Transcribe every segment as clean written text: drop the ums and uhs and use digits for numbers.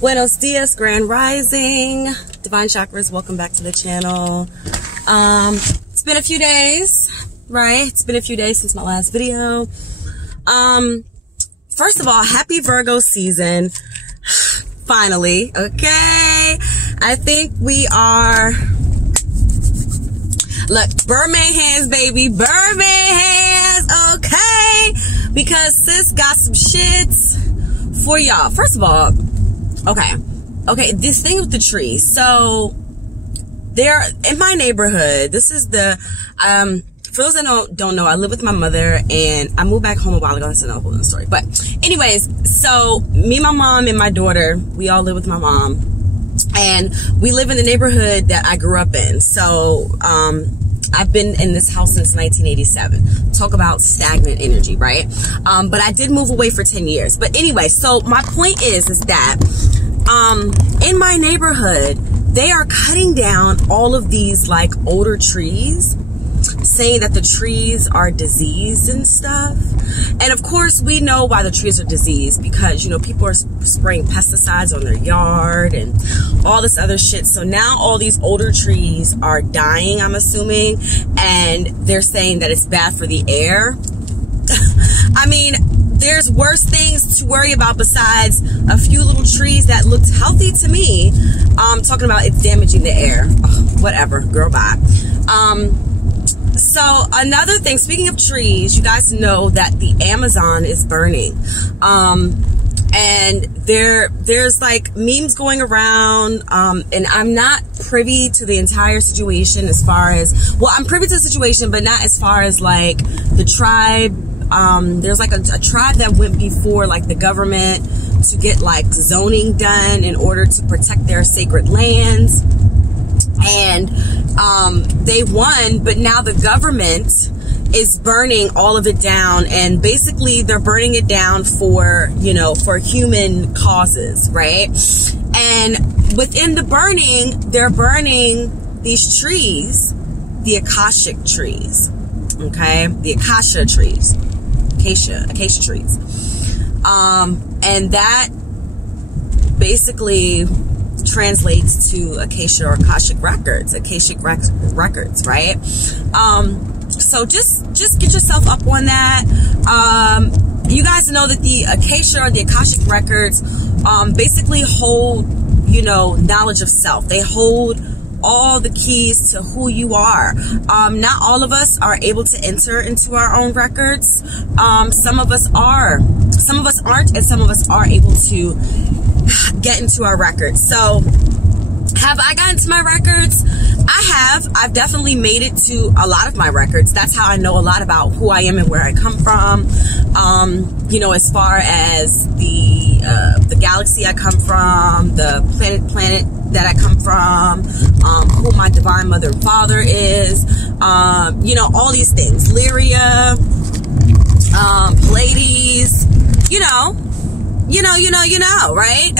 Buenos dias, Grand Rising, Divine Chakras. Welcome back to the channel. It's been a few days, right? It's been a few days since my last video. First of all, happy Virgo season. Finally, okay? I think we are... Look, Birdman hands, baby. Birdman hands, okay? Because sis got some shits for y'all. First of all, okay, this thing with the trees. So, there, in my neighborhood, this is the, for those that don't know, I live with my mother, and I moved back home a while ago. That's another whole story. But anyways, so, me, my mom, and my daughter, we all live with my mom. And we live in the neighborhood that I grew up in. So, I've been in this house since 1987. Talk about stagnant energy, right? But I did move away for 10 years. But anyway, so my point is that, in my neighborhood, they are cutting down all of these like older trees, saying that the trees are diseased and stuff. And of course, we know why the trees are diseased, because, you know, people are spraying pesticides on their yard and all this other shit. So now all these older trees are dying, I'm assuming, and they're saying that it's bad for the air. I mean, there's worse things to worry about besides a few little trees that looked healthy to me. Talking about it's damaging the air. Oh, whatever, girl, bye. So another thing, speaking of trees, you guys know that the Amazon is burning. And there's like memes going around, and I'm not privy to the entire situation as far as, well, I'm privy to the situation, but not as far as like the tribe. There's like a tribe that went before like the government to get like zoning done in order to protect their sacred lands. And they won, but now the government is burning all of it down, and basically they're burning it down for, you know, for human causes, right? And within the burning, they're burning these trees, the Akashic trees, okay? The acacia trees, acacia trees. And that basically translates to Acacia or Akashic records, right? So just get yourself up on that. You guys know that the Acacia or the Akashic records basically hold, you know, knowledge of self. They hold all the keys to who you are. Not all of us are able to enter into our own records. Some of us are, some of us aren't, and some of us are able to get into our records. So have I gotten to my records? I have. I've definitely made it to a lot of my records. That's how I know a lot about who I am and where I come from. You know, as far as the galaxy I come from, the planet that I come from, who my divine mother and father is, you know, all these things. Lyria, Pleiades, you know, right?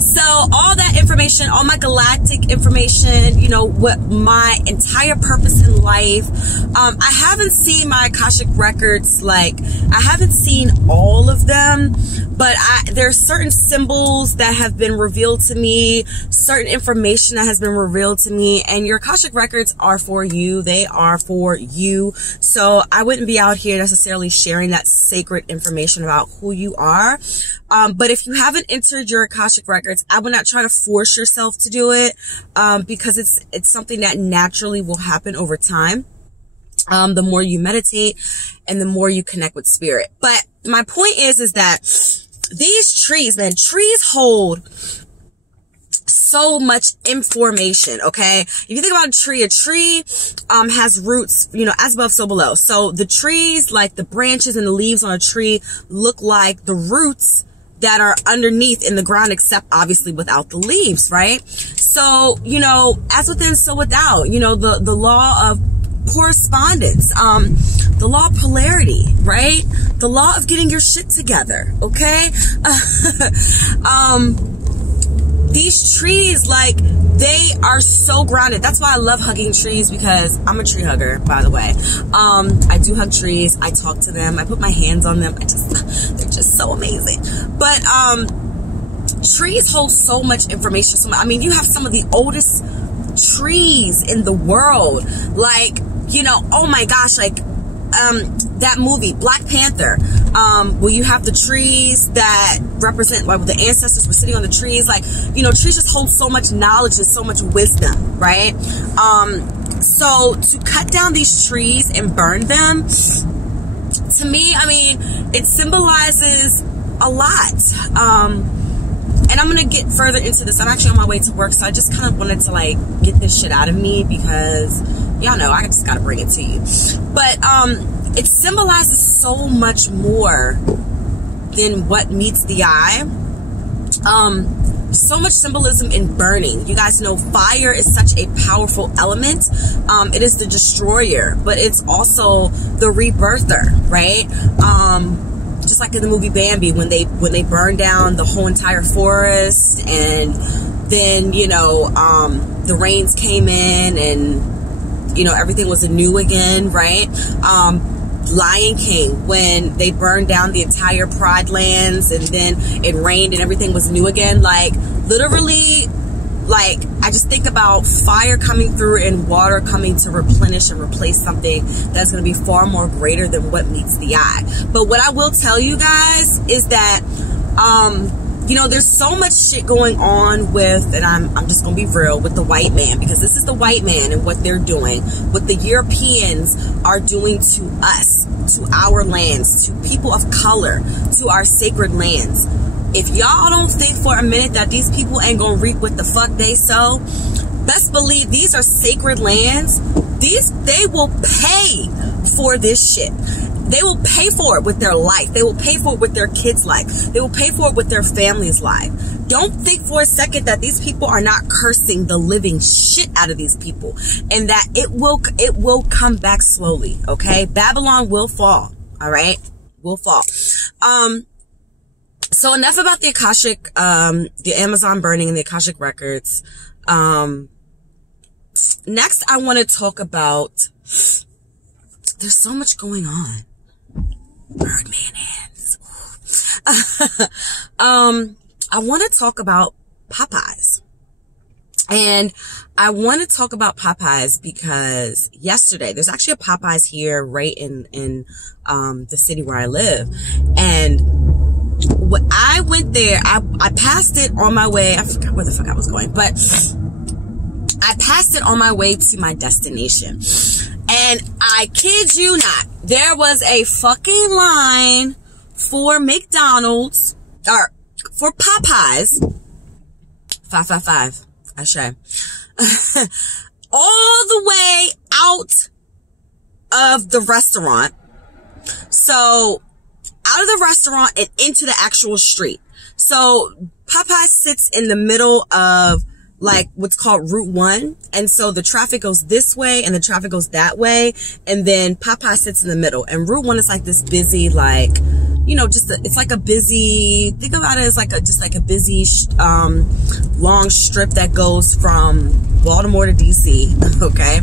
So all that information, all my galactic information, you know, what my entire purpose in life. I haven't seen my Akashic records, like, I haven't seen all of them, but there's certain symbols that have been revealed to me, certain information that has been revealed to me, and your Akashic records are for you. They are for you. So I wouldn't be out here necessarily sharing that sacred information about who you are. But if you haven't entered your Akashic records, I would not try to force yourself to do it, because it's something that naturally will happen over time. The more you meditate and the more you connect with spirit. But my point is that these trees, man, trees hold so much information, okay? If you think about a tree has roots, you know, as above, so below. So the trees, like the branches and the leaves on a tree, look like the roots that are underneath in the ground, except obviously without the leaves, right? So, you know, as within, so without, you know, the law of correspondence, the law of polarity, right? The law of getting your shit together, okay? These trees, like, they are so grounded. That's why I love hugging trees, because I'm a tree hugger, by the way. I do hug trees. I talk to them. I put my hands on them. They're just so amazing. But trees hold so much information. I mean, you have some of the oldest trees in the world. Like, you know, oh my gosh, like that movie Black Panther, where you have the trees that represent, like, the ancestors were sitting on the trees. Like, you know, trees just hold so much knowledge and so much wisdom, right? So to cut down these trees and burn them, to me, I mean, it symbolizes a lot. And I'm going to get further into this. I'm actually on my way to work, so I just kind of wanted to, like, get this shit out of me because, y'all know, I just got to bring it to you. But it symbolizes so much more than what meets the eye. So much symbolism in burning. You guys know fire is such a powerful element. It is the destroyer, but it's also the rebirther, right? Just like in the movie Bambi, when they burned down the whole entire forest, and then, you know, the rains came in, and, you know, everything was anew again, right? Lion King, when they burned down the entire Pride lands, and then it rained and everything was new again. Like, literally, like, I just think about fire coming through and water coming to replenish and replace something that's going to be far more greater than what meets the eye. But what I will tell you guys is that, you know, there's so much shit going on with, and I'm just going to be real, with the white man, because this is the white man and what they're doing, what the Europeans are doing to us, to our lands, to people of color, to our sacred lands. If y'all don't think for a minute that these people ain't gonna reap what the fuck they sow, best believe these are sacred lands. They will pay for this shit. They will pay for it with their life. They will pay for it with their kids' life. They will pay for it with their family's life. Don't think for a second that these people are not cursing the living shit out of these people, and that it will come back slowly, okay? Babylon will fall, all right? Will fall. So enough about the Akashic, the Amazon burning and the Akashic records. Next, I want to talk about, there's so much going on. Birdman hands. I want to talk about Popeyes. And I want to talk about Popeyes because yesterday, there's actually a Popeyes here right in the city where I live. And when I went there, I passed it on my way. I forgot where the fuck I was going, but I passed it on my way to my destination. And I kid you not, there was a fucking line for McDonald's, or for Popeyes. 555. Ashe. All the way out of the restaurant. So, out of the restaurant and into the actual street. So Popeyes sits in the middle of, like, what's called Route 1. And so the traffic goes this way and the traffic goes that way. And then Popeyes sits in the middle. And Route 1 is like this busy, like, you know, it's like a busy, think about it as like just like a busy, long strip that goes from Baltimore to DC. Okay.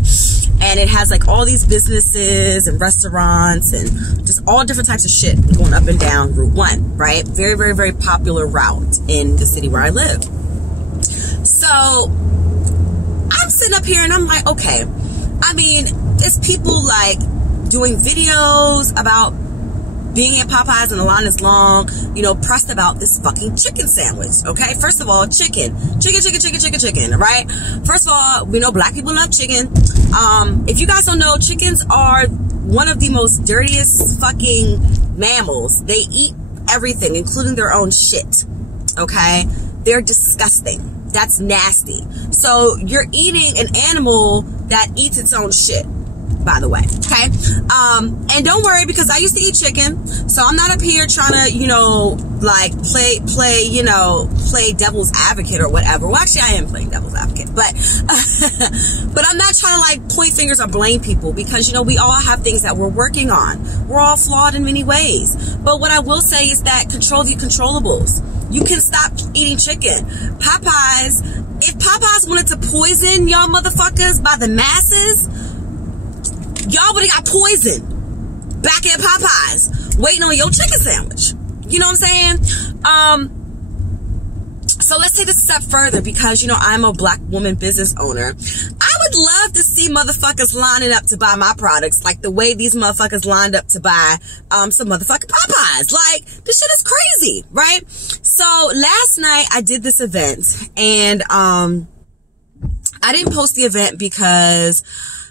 And it has like all these businesses and restaurants and just all different types of shit going up and down Route 1, right? Very, very, very popular route in the city where I live. So I'm sitting up here and I'm like, okay, I mean, it's people like doing videos about being at Popeyes and the line is long, you know, pressed about this fucking chicken sandwich, okay? First of all, chicken, right? First of all, we know black people love chicken. If you guys don't know, chickens are one of the most dirtiest fucking mammals. They eat everything, including their own shit, okay? They're disgusting. That's nasty. So you're eating an animal that eats its own shit, by the way, okay? And don't worry, because I used to eat chicken, so I'm not up here trying to, you know, like play devil's advocate or whatever. Well, actually, I am playing devil's advocate, but I'm not trying to like point fingers or blame people, because, you know, we all have things that we're working on. We're all flawed in many ways. But what I will say is that control the controllables. You can stop eating chicken. Popeyes, if Popeyes wanted to poison y'all motherfuckers by the masses, y'all would have got poisoned back at Popeyes waiting on your chicken sandwich. You know what I'm saying? So let's take this a step further because, you know, I'm a black woman business owner. I would love to see motherfuckers lining up to buy my products like the way these motherfuckers lined up to buy some motherfucking Popeyes. Like, this shit is crazy, right? So last night I did this event and I didn't post the event because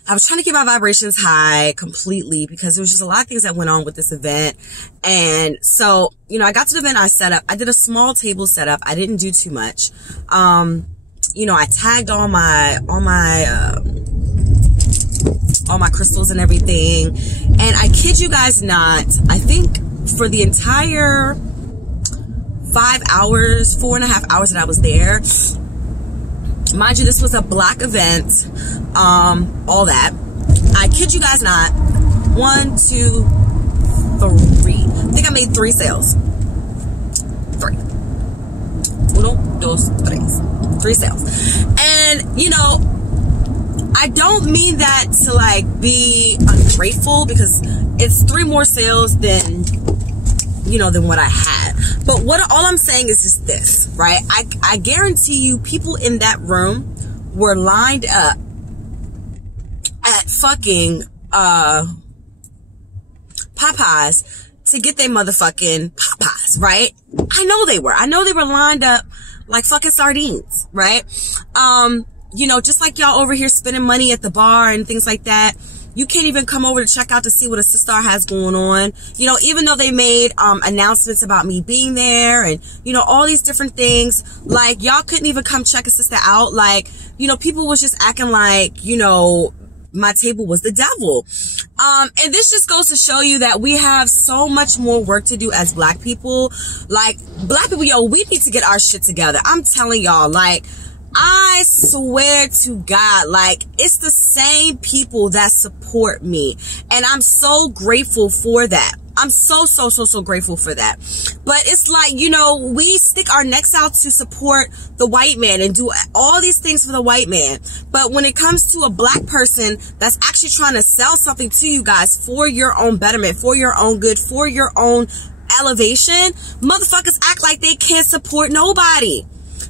I was trying to keep my vibrations high completely because there was just a lot of things that went on with this event. And so, you know, I got to the event, I did a small table setup. I didn't do too much. You know, I tagged all my crystals and everything. And I kid you guys not, I think for the entire 4.5 hours that I was there, mind you, this was a black event, all that. I kid you guys not, 1, 2, 3. I think I made 3 sales. 3. 1, 2, 3. 3 sales. And, you know, I don't mean that to like be ungrateful because it's 3 more sales than, you know, than what I had. But all I'm saying is just this, right? I guarantee you people in that room were lined up at fucking Popeyes to get their motherfucking Popeyes, right? I know they were lined up like fucking sardines, right? You know, just like y'all over here spending money at the bar and things like that. You can't even come over to check out to see what a sister has going on. You know, even though they made announcements about me being there and, you know, all these different things, like, y'all couldn't even come check a sister out. Like, you know, people was just acting like, you know, my table was the devil. And this just goes to show you that we have so much more work to do as black people. Like, black people, yo, we need to get our shit together. I'm telling y'all, like, I swear to God, like, it's the same people that support me. And I'm so grateful for that. I'm so grateful for that. But it's like, you know, we stick our necks out to support the white man and do all these things for the white man. But when it comes to a black person that's actually trying to sell something to you guys for your own betterment, for your own good, for your own elevation, motherfuckers act like they can't support nobody.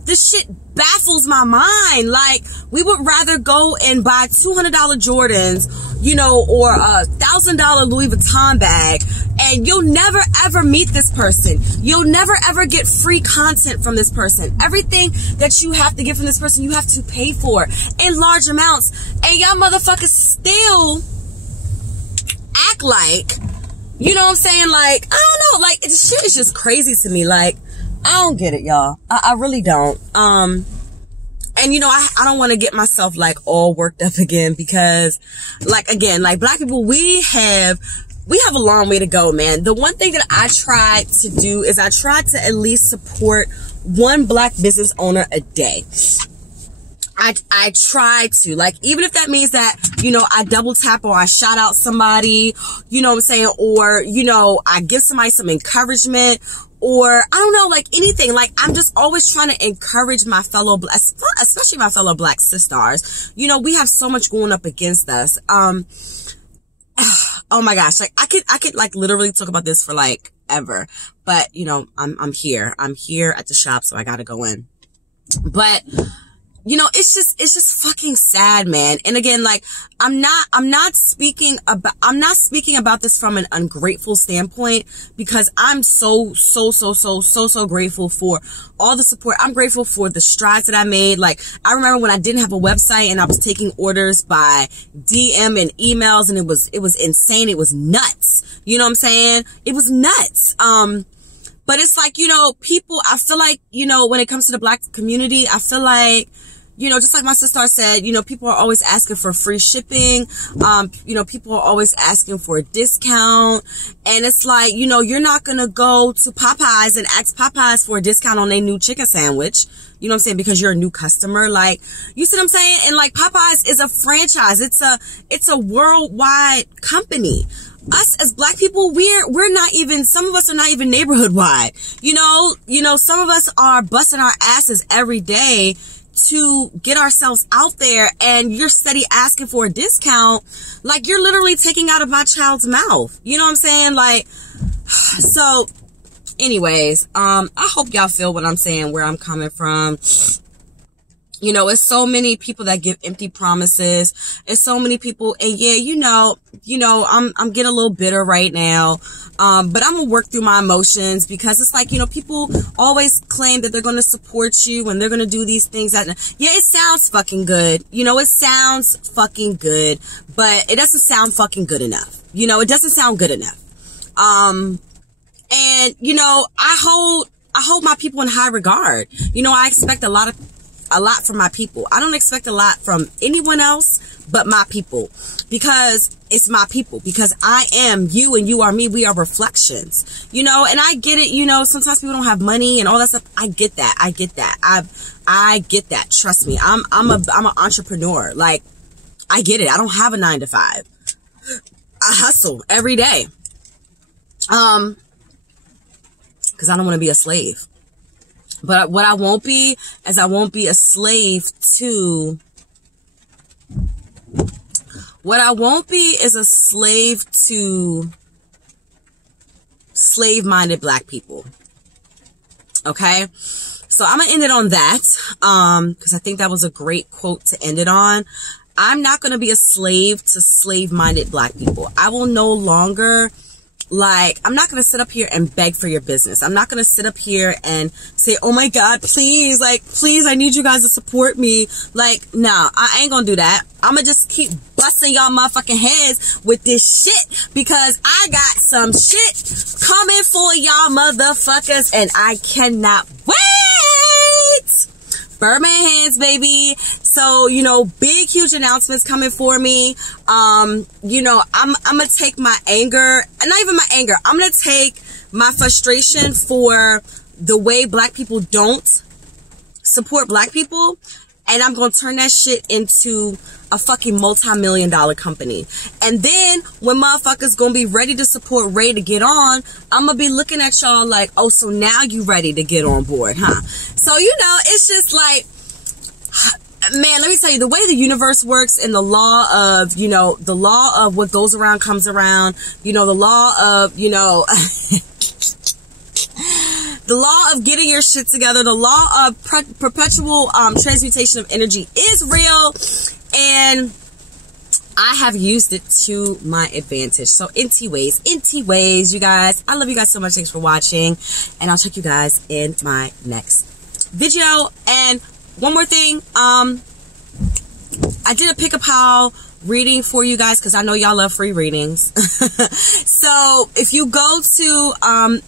This shit baffles my mind. Like, we would rather go and buy $200 Jordans, you know, or a $1,000 Louis Vuitton bag, and you'll never ever meet this person. You'll never ever get free content from this person. Everything that you have to get from this person, you have to pay for in large amounts. And y'all motherfuckers still act like, you know what I'm saying? Like, I don't know, like, this shit is just crazy to me. Like, I don't get it, y'all. I really don't. And you know, I don't want to get myself like all worked up again because, like, again, like, black people, we have a long way to go, man. The one thing that I tried to do is I tried to at least support one black business owner a day. I try to, like, even if that means that, you know, I double tap or I shout out somebody, you know what I'm saying? Or, you know, I give somebody some encouragement, or I don't know, like, anything. Like, I'm just always trying to encourage my fellow, especially my fellow black sisters. You know, we have so much going up against us. Oh my gosh, like, I could like literally talk about this for like ever, but you know, I'm here at the shop, so I gotta go in. But you know, it's just fucking sad, man. And again, like, I'm not speaking about this from an ungrateful standpoint, because I'm so grateful for all the support. I'm grateful for the strides that I made. Like, I remember when I didn't have a website and I was taking orders by DM and emails, and it was insane. It was nuts. You know what I'm saying? It was nuts. But it's like, you know, people, I feel like, you know, when it comes to the black community, I feel like, you know, just like my sister said, you know, people are always asking for free shipping. You know, people are always asking for a discount. And it's like, you know, you're not going to go to Popeyes and ask Popeyes for a discount on their new chicken sandwich. You know what I'm saying? Because you're a new customer. Like, you see what I'm saying? And like, Popeyes is a franchise. It's a worldwide company. Us as black people, we're not even, some of us are not even neighborhood wide. You know, some of us are busting our asses every day to get ourselves out there, and you're steady asking for a discount. Like, you're literally taking out of my child's mouth. You know what I'm saying? Like, so anyways, I hope y'all feel what I'm saying, where I'm coming from. You know, it's so many people that give empty promises. It's so many people, and yeah, you know, I'm getting a little bitter right now. But I'm gonna work through my emotions, because it's like, you know, people always claim that they're gonna support you and they're gonna do these things that, yeah, it sounds fucking good. You know, it sounds fucking good, but it doesn't sound fucking good enough. You know, it doesn't sound good enough. And you know, I hold my people in high regard. You know, I expect a lot from my people. I don't expect a lot from anyone else but my people, because it's my people, because I am you and you are me. We are reflections, you know, and I get it. You know, sometimes people don't have money and all that stuff. I get that. I get that. I get that. Trust me. I'm an entrepreneur. Like, I get it. I don't have a 9-to-5. I hustle every day. Cause I don't want to be a slave. But what I won't be is, I won't be a slave to, what I won't be is a slave to slave-minded black people. Okay? So I'm going to end it on that, because I think that was a great quote to end it on. I'm not going to be a slave to slave-minded black people. I will no longer, like, I'm not going to sit up here and beg for your business. I'm not going to sit up here and say, oh my God, please, like, please, I need you guys to support me. Like, nah, I ain't going to do that. I'm going to just keep busting y'all motherfucking heads with this shit, because I got some shit coming for y'all motherfuckers, and I cannot wait. Birdman hands, baby. So, you know, big, huge announcements coming for me. You know, I'm gonna take my anger, and not even my anger, I'm gonna take my frustration for the way black people don't support black people, and I'm gonna turn that shit into a fucking multi-million-dollar company. And then when motherfuckers gonna be ready to support, ready to get on, I'm gonna be looking at y'all like, oh, so now you ready to get on board, huh? So, you know, it's just like, man, let me tell you, the way the universe works, and the law of, you know, the law of what goes around comes around, you know, the law of, you know, the law of getting your shit together, the law of perpetual transmutation of energy is real, and I have used it to my advantage. So, anyways, you guys, I love you guys so much. Thanks for watching, and I'll check you guys in my next video. And one more thing, I did a pick-a-pal reading for you guys, because I know y'all love free readings. So if you go to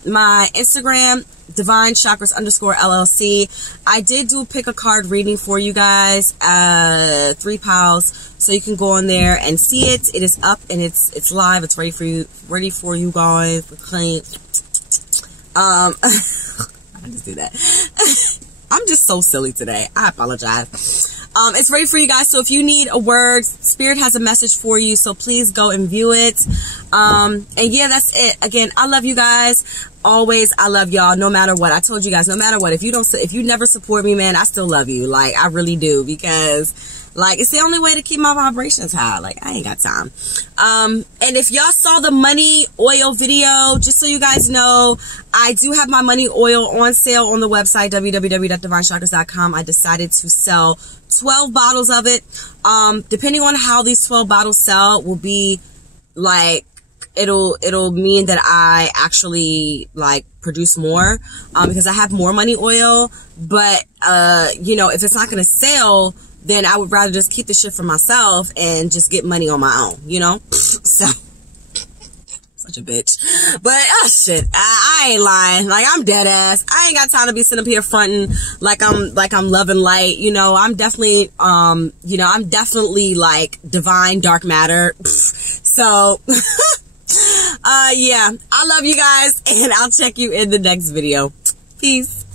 my Instagram, Divine Chakras _LLC, I did do a pick a card reading for you guys, 3 pals, so you can go on there and see it. It is up and it's live. It's ready for you guys. I just do that. I'm just so silly today. I apologize. It's ready for you guys. So if you need a word, Spirit has a message for you. So please go and view it. And yeah, that's it. Again, I love you guys. Always, I love y'all. No matter what. I told you guys, no matter what. If you never support me, man, I still love you. Like, I really do, because, like, it's the only way to keep my vibrations high. Like, I ain't got time. And if y'all saw the money oil video, just so you guys know, I do have my money oil on sale on the website, www.divinechakras.com. I decided to sell 12 bottles of it. Depending on how these 12 bottles sell will be, like, it'll mean that I actually, like, produce more, because I have more money oil. But, you know, if it's not going to sell, then I would rather just keep the shit for myself and just get money on my own, you know? So, such a bitch. But, oh shit, I ain't lying. Like, I'm dead ass. I ain't got time to be sitting up here fronting like I'm loving light. You know, I'm definitely, you know, I'm definitely like divine dark matter. So, yeah, I love you guys, and I'll check you in the next video. Peace.